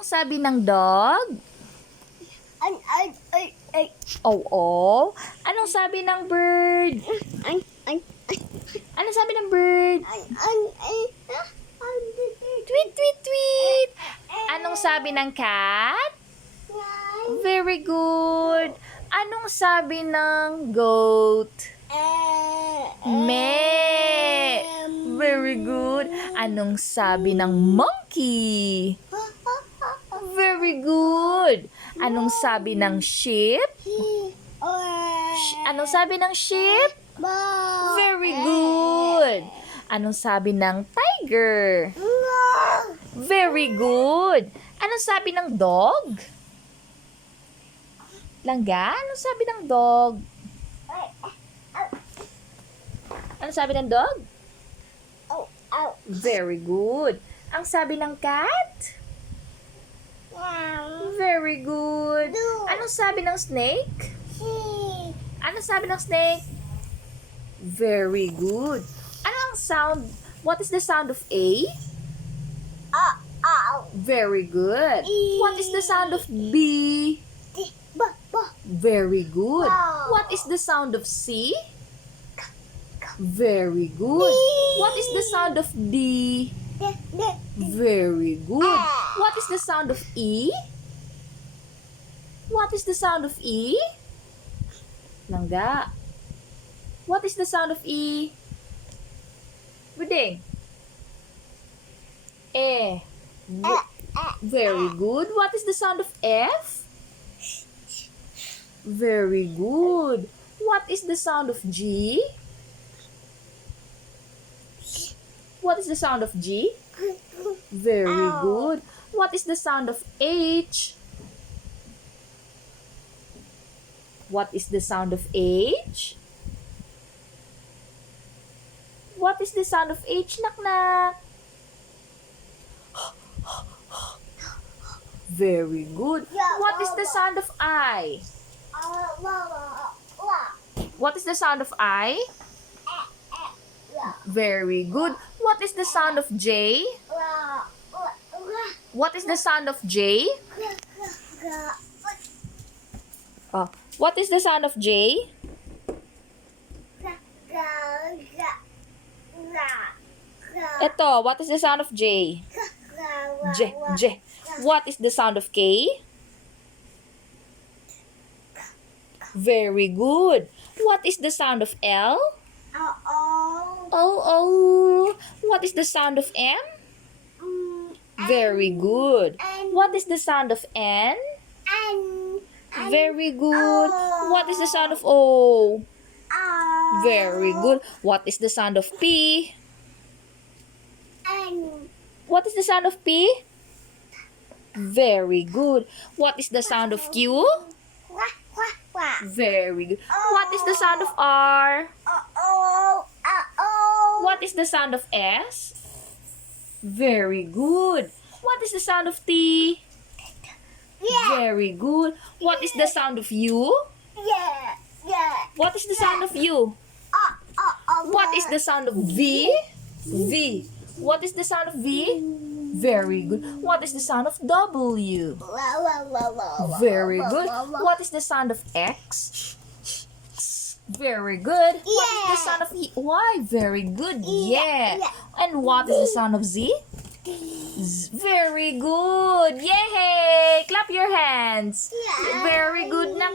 Anong sabi ng dog? Ay. Oo. Anong sabi ng bird? Anong sabi ng bird? Tweet, tweet, tweet. Anong sabi ng cat? Very good. Anong sabi ng goat? Me. Very good. Anong sabi ng monkey? Very good. Anong sabi ng sheep? Anong sabi ng sheep? Very good. Anong sabi ng tiger? Very good. Anong sabi ng dog? Langga, anong sabi ng dog? Anong sabi ng dog? Very good. Ang sabi ng cat? Very good. Anong sabi ng snake? Anong sabi ng snake? Very good. Ano ang sound? What is the sound of A? Very good. What is the sound of B? Very good. What is the sound of C? Very good. What is the sound of D? Very good. What is the sound of E? What is the sound of E? Langga. What is the sound of E? Buding. E. Very good. What is the sound of F? Very good. What is the sound of G? What is the sound of G? Very good. What is the sound of H? What is the sound of H? What is the sound of H, nak? Very good. What is the sound of I? What is the sound of I? Very good. What is the sound of J? What is the sound of J? Oh, what is the sound of J? Ito, what is the sound of J? J. What is the sound of K? Very good. What is the sound of L? Oh. What is the sound of M? Very good. What is the sound of N? Very good. What is the sound of O? Very good. What is the sound of P? What is the sound of P? Very good. What is the sound of Q? Very good. What is the sound of R? What is the sound of S? Very good. What is the sound of T? Very good. What is the sound of U? What is the sound of U? What is the sound of V? V. What is the sound of V? Very good. What is the sound of W? Very good. What is the sound of X? Very good. What is the sound of Y? Very good. Yeah. And what is the sound of Z? Very good. Yay! Clap your hands. Very good, nak.